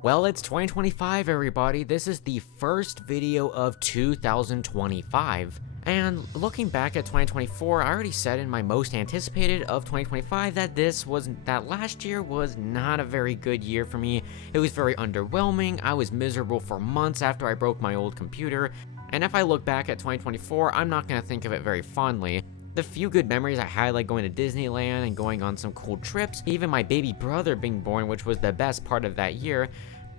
Well, it's 2025, everybody. This is the first video of 2025. And looking back at 2024, I already said in my most anticipated of 2025 that last year was not a very good year for me. It was very underwhelming. I was miserable for months after I broke my old computer. And if I look back at 2024, I'm not going to think of it very fondly. The few good memories I had, like going to Disneyland and going on some cool trips, even my baby brother being born, which was the best part of that year,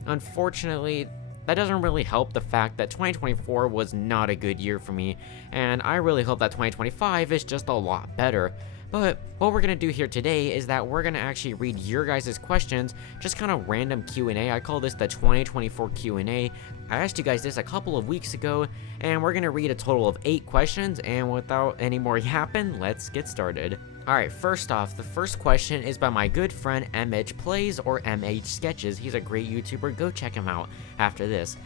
unfortunately, that doesn't really help the fact that 2024 was not a good year for me, and I really hope that 2025 is just a lot better. But what we're going to do here today is that we're going to actually read your guys' questions, just kind of random Q&A. I call this the 2024 Q&A. I asked you guys this a couple of weeks ago, and we're going to read a total of 8 questions, and without any more yapping, let's get started. Alright, first off, the first question is by my good friend MH Plays or MH Sketches. He's a great YouTuber, go check him out after this.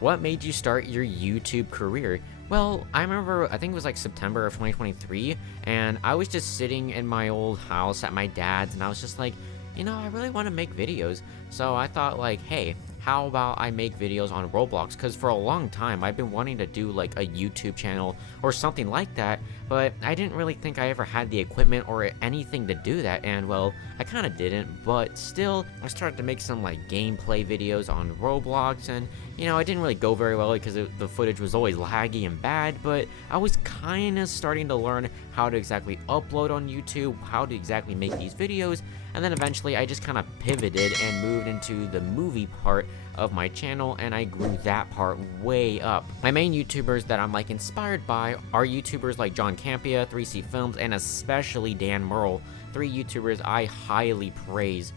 What made you start your YouTube career? Well, I remember, I think it was like September of 2023, and I was just sitting in my old house at my dad's, and I was just like, I really want to make videos. So I thought like, hey, how about I make videos on Roblox? Because for a long time, I've been wanting to do like a YouTube channel or something like that, but I didn't really think I ever had the equipment or anything to do that, and well, I kind of didn't, but still, I started to make some like gameplay videos on Roblox, and it didn't really go very well because the footage was always laggy and bad, but I was kind of starting to learn how to exactly upload on YouTube, how to exactly make these videos, and then eventually I just kind of pivoted and moved into the movie part of my channel, and I grew that part way up. My main YouTubers that I'm like inspired by are YouTubers like John Campea, 3C Films, and especially Dan Merle, 3 YouTubers I highly praise.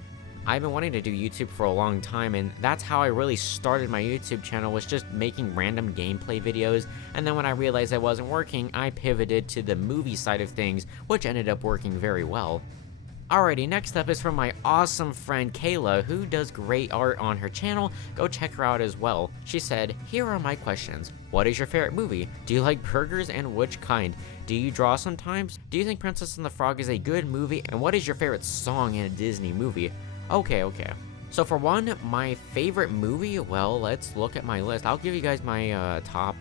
I've been wanting to do YouTube for a long time, and that's how I really started my YouTube channel, was just making random gameplay videos, and then when I realized it wasn't working, I pivoted to the movie side of things, which ended up working very well. Alrighty, next up is from my awesome friend Kayla, who does great art on her channel. Go check her out as well. She said, here are my questions. What is your favorite movie? Do you like burgers, and which kind? Do you draw sometimes? Do you think Princess and the Frog is a good movie? And what is your favorite song in a Disney movie? Okay. So for one, my favorite movie, well, let's look at my list. I'll give you guys my top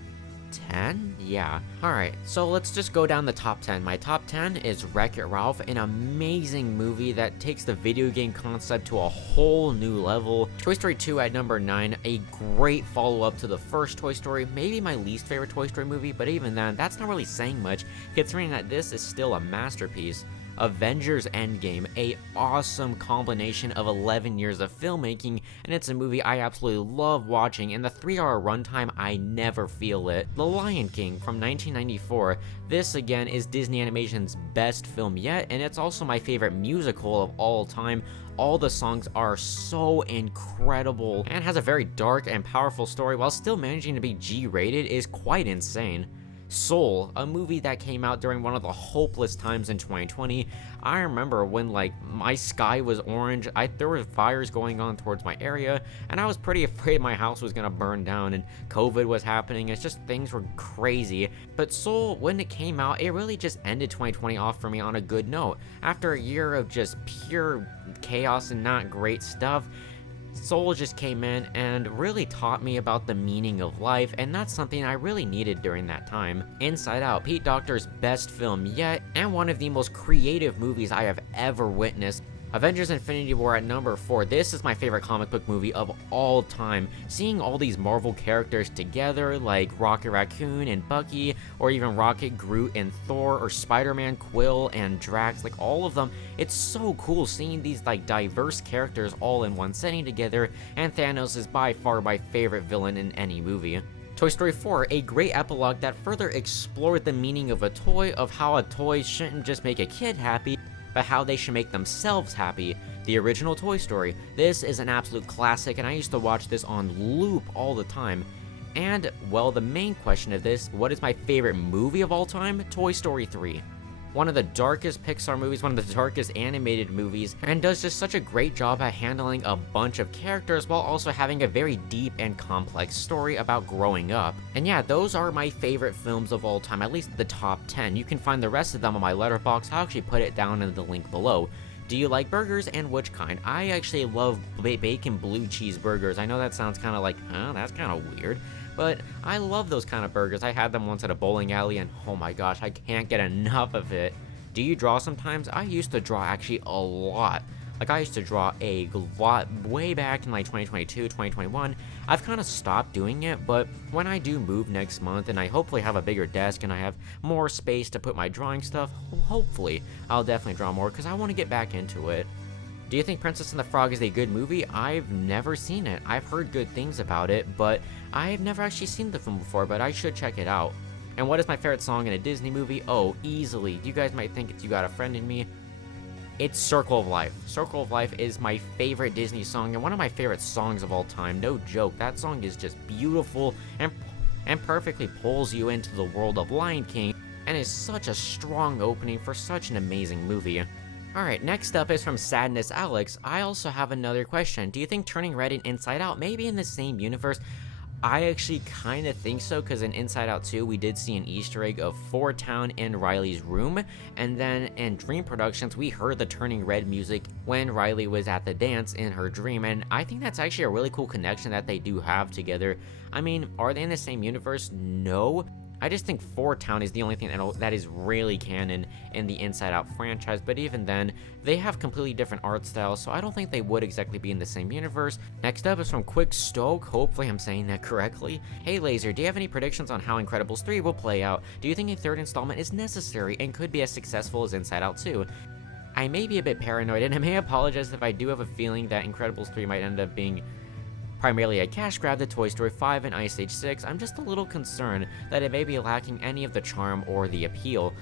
10? Yeah. Alright, so let's just go down the top 10. My top 10 is Wreck-It Ralph, an amazing movie that takes the video game concept to a whole new level. Toy Story 2 at number 9, a great follow-up to the first Toy Story, maybe my least favorite Toy Story movie, but even then, that's not really saying much, considering that this is still a masterpiece. Avengers Endgame, a awesome combination of 11 years of filmmaking, and it's a movie I absolutely love watching. In the 3-hour runtime, I never feel it. The Lion King from 1994, this again is Disney Animation's best film yet, and it's also my favorite musical of all time. All the songs are so incredible, and has a very dark and powerful story while still managing to be G-rated is quite insane. Soul, a movie that came out during one of the hopeless times in 2020. I remember when like my sky was orange, there were fires going on towards my area, and I was pretty afraid my house was gonna burn down, and COVID was happening. It's just things were crazy. But Soul, when it came out, it really just ended 2020 off for me on a good note. After a year of just pure chaos and not great stuff, Soul just came in and really taught me about the meaning of life, and that's something I really needed during that time. Inside Out, Pete Docter's best film yet, and one of the most creative movies I have ever witnessed. Avengers Infinity War at number 4. This is my favorite comic book movie of all time. Seeing all these Marvel characters together, like Rocket Raccoon and Bucky, or even Rocket, Groot, and Thor, or Spider-Man, Quill, and Drax, like all of them, it's so cool seeing these like diverse characters all in one setting together, and Thanos is by far my favorite villain in any movie. Toy Story 4, a great epilogue that further explored the meaning of a toy, of how a toy shouldn't just make a kid happy, but how they should make themselves happy. The original Toy Story. This is an absolute classic, and I used to watch this on loop all the time. And, well, the main question of this, what is my favorite movie of all time? Toy Story 3. One of the darkest Pixar movies, one of the darkest animated movies, and does just such a great job at handling a bunch of characters while also having a very deep and complex story about growing up. And yeah, those are my favorite films of all time, at least the top 10. You can find the rest of them on my Letterboxd. I'll actually put it down in the link below. Do you like burgers, and which kind? I actually love bacon blue cheese burgers. I know that sounds kind of like, huh, that's kind of weird, but I love those kind of burgers. I had them once at a bowling alley, and oh my gosh, I can't get enough of it. Do you draw sometimes? I used to draw actually a lot. Like, I used to draw a lot way back in like 2022, 2021. I've kind of stopped doing it, but when I do move next month and I hopefully have a bigger desk and I have more space to put my drawing stuff, hopefully I'll definitely draw more because I want to get back into it. Do you think Princess and the Frog is a good movie? I've never seen it. I've heard good things about it, but I've never actually seen the film before, but I should check it out. And what is my favorite song in a Disney movie? Oh, easily. You guys might think it's You Got a Friend in Me. It's Circle of Life. Circle of Life is my favorite Disney song and one of my favorite songs of all time. No joke. That song is just beautiful and perfectly pulls you into the world of Lion King and is such a strong opening for such an amazing movie. Alright, next up is from Sadness Alex. I also have another question. Do you think Turning Red and Inside Out may be in the same universe? I actually kind of think so, because in Inside Out 2, we did see an Easter egg of Four Town in Riley's room, and then in Dream Productions, we heard the Turning Red music when Riley was at the dance in her dream, and I think that's actually a really cool connection that they do have together. I mean, are they in the same universe? No. I just think Four Town is the only thing that is really canon in the Inside Out franchise, but even then, they have completely different art styles, so I don't think they would exactly be in the same universe. Next up is from Quick Stoke, hopefully I'm saying that correctly. Hey Laser, do you have any predictions on how Incredibles 3 will play out? Do you think a third installment is necessary and could be as successful as Inside Out 2? I may be a bit paranoid, and I may apologize if I do have a feeling that Incredibles 3 might end up being primarily a cash grab to Toy Story 5 and Ice Age 6, I'm just a little concerned that it may be lacking any of the charm or the appeal.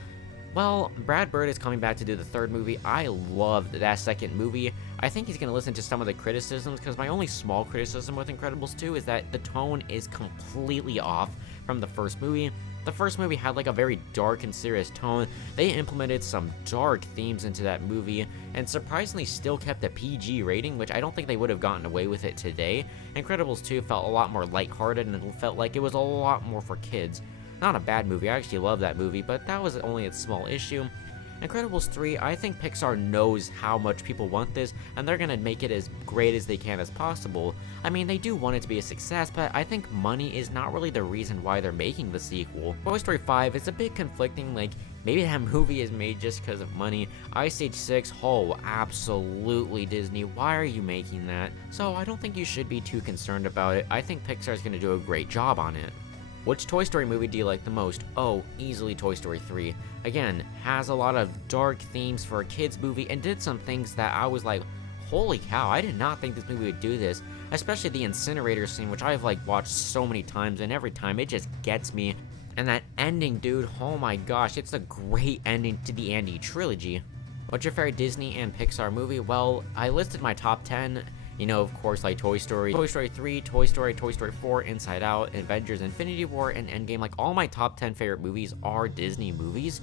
Well, Brad Bird is coming back to do the third movie. I loved that second movie. I think he's going to listen to some of the criticisms, because my only small criticism with Incredibles 2 is that the tone is completely off from the first movie. The first movie had like a very dark and serious tone. They implemented some dark themes into that movie and surprisingly still kept a PG rating, which I don't think they would have gotten away with it today. Incredibles 2 felt a lot more lighthearted and it felt like it was a lot more for kids. Not a bad movie, I actually love that movie, but that was only a small issue. Incredibles 3, I think Pixar knows how much people want this, and they're gonna make it as great as they can as possible. I mean, they do want it to be a success, but I think money is not really the reason why they're making the sequel. Toy Story 5 is a bit conflicting, like, maybe that movie is made just because of money. Ice Age 6, oh, absolutely Disney, why are you making that? So I don't think you should be too concerned about it. I think Pixar's gonna do a great job on it. Which Toy Story movie do you like the most? Oh, easily Toy Story 3. Again, has a lot of dark themes for a kids movie and did some things that I was like, holy cow, I did not think this movie would do this. Especially the incinerator scene, which I've like watched so many times, and every time it just gets me. And that ending, dude, oh my gosh, it's a great ending to the Andy trilogy. What's your favorite Disney and Pixar movie? Well, I listed my top 10. You know, of course, like Toy Story 3, Toy Story 4, Inside Out, Avengers Infinity War, and Endgame. Like, all my top 10 favorite movies are Disney movies.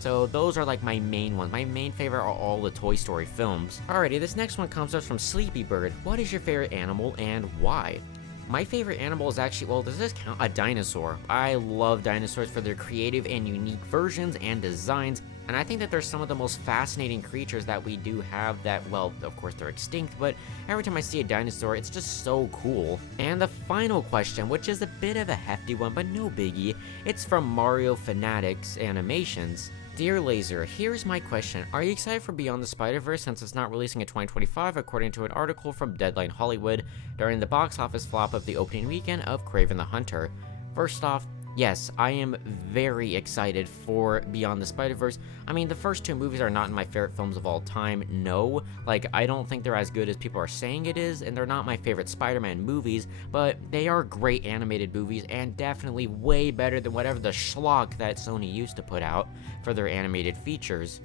So those are like my main ones. My main favorite are all the Toy Story films. Alrighty, this next one comes up from Sleepy Bird. What is your favorite animal and why? My favorite animal is actually, well, does this count? A dinosaur. I love dinosaurs for their creative and unique versions and designs, and I think that they're some of the most fascinating creatures that we do have that, well, of course they're extinct, but every time I see a dinosaur, it's just so cool. And the final question, which is a bit of a hefty one, but no biggie, it's from Mario Fanatics Animations. Dear Laser, here's my question. Are you excited for Beyond the Spider-Verse since it's not releasing in 2025 according to an article from Deadline Hollywood during the box office flop of the opening weekend of Kraven the Hunter? First off, yes, I am very excited for Beyond the Spider-Verse. I mean, the first two movies are not in my favorite films of all time, no. Like, I don't think they're as good as people are saying it is, and they're not my favorite Spider-Man movies, but they are great animated movies, and definitely way better than whatever the schlock that Sony used to put out for their animated features.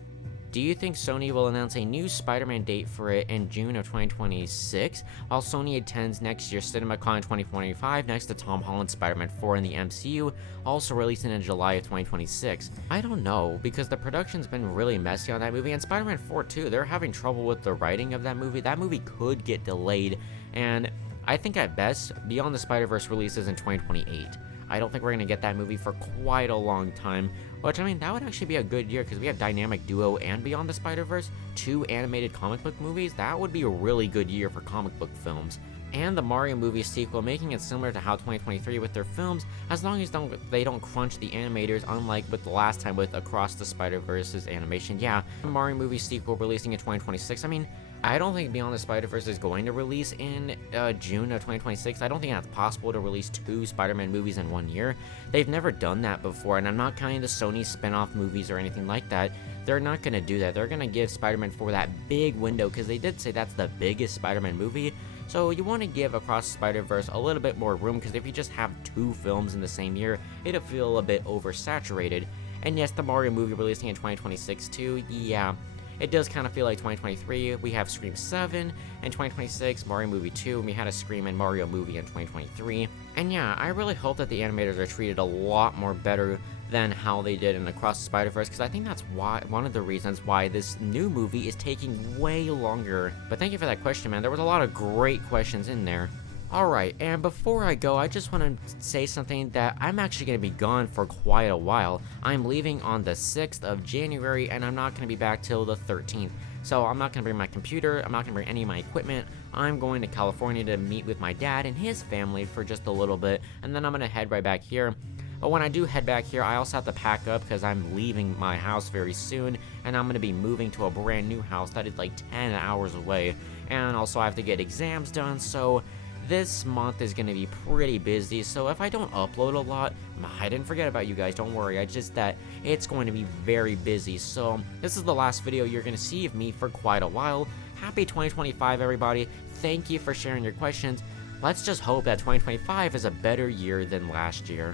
Do you think Sony will announce a new Spider-Man date for it in June of 2026, while Sony attends next year's CinemaCon 2025 next to Tom Holland's Spider-Man 4 in the MCU, also releasing in July of 2026? I don't know, because the production's been really messy on that movie, and Spider-Man 4 too, they're having trouble with the writing of that movie. That movie could get delayed, and I think at best, Beyond the Spider-Verse releases in 2028. I don't think we're gonna get that movie for quite a long time, which, I mean, that would actually be a good year because we have Dynamic Duo and Beyond the Spider-Verse, 2 animated comic book movies. That would be a really good year for comic book films. And the Mario movie sequel, making it similar to how 2023 with their films, as long as they don't crunch the animators, unlike with the last time with Across the Spider-Verse's animation. Yeah, the Mario movie sequel releasing in 2026. I mean, I don't think Beyond the Spider-Verse is going to release in June of 2026. I don't think that's possible to release 2 Spider-Man movies in 1 year. They've never done that before, and I'm not counting the Sony spin-off movies or anything like that. They're not going to do that. They're going to give Spider-Man 4 that big window, because they did say that's the biggest Spider-Man movie. So you want to give Across the Spider-Verse a little bit more room, because if you just have 2 films in the same year, it'll feel a bit oversaturated. And yes, the Mario movie releasing in 2026 too, yeah, it does kind of feel like 2023. We have Scream 7 in 2026, Mario movie 2, and we had a Scream and Mario movie in 2023. And yeah, I really hope that the animators are treated a lot more better than how they did in Across the Spider-Verse, because I think that's one of the reasons why this new movie is taking way longer. But thank you for that question, man. There was a lot of great questions in there. Alright, and before I go, I just want to say something that I'm actually going to be gone for quite a while. I'm leaving on the 6th of January, and I'm not going to be back till the 13th. So I'm not going to bring my computer, I'm not going to bring any of my equipment. I'm going to California to meet with my dad and his family for just a little bit, and then I'm going to head right back here. But when I do head back here, I also have to pack up because I'm leaving my house very soon, and I'm going to be moving to a brand new house that is like 10 hours away. And also I have to get exams done, so this month is going to be pretty busy. So if I don't upload a lot, I didn't forget about you guys, don't worry. I just that it's going to be very busy. So this is the last video you're going to see of me for quite a while. Happy 2025, everybody. Thank you for sharing your questions. Let's just hope that 2025 is a better year than last year.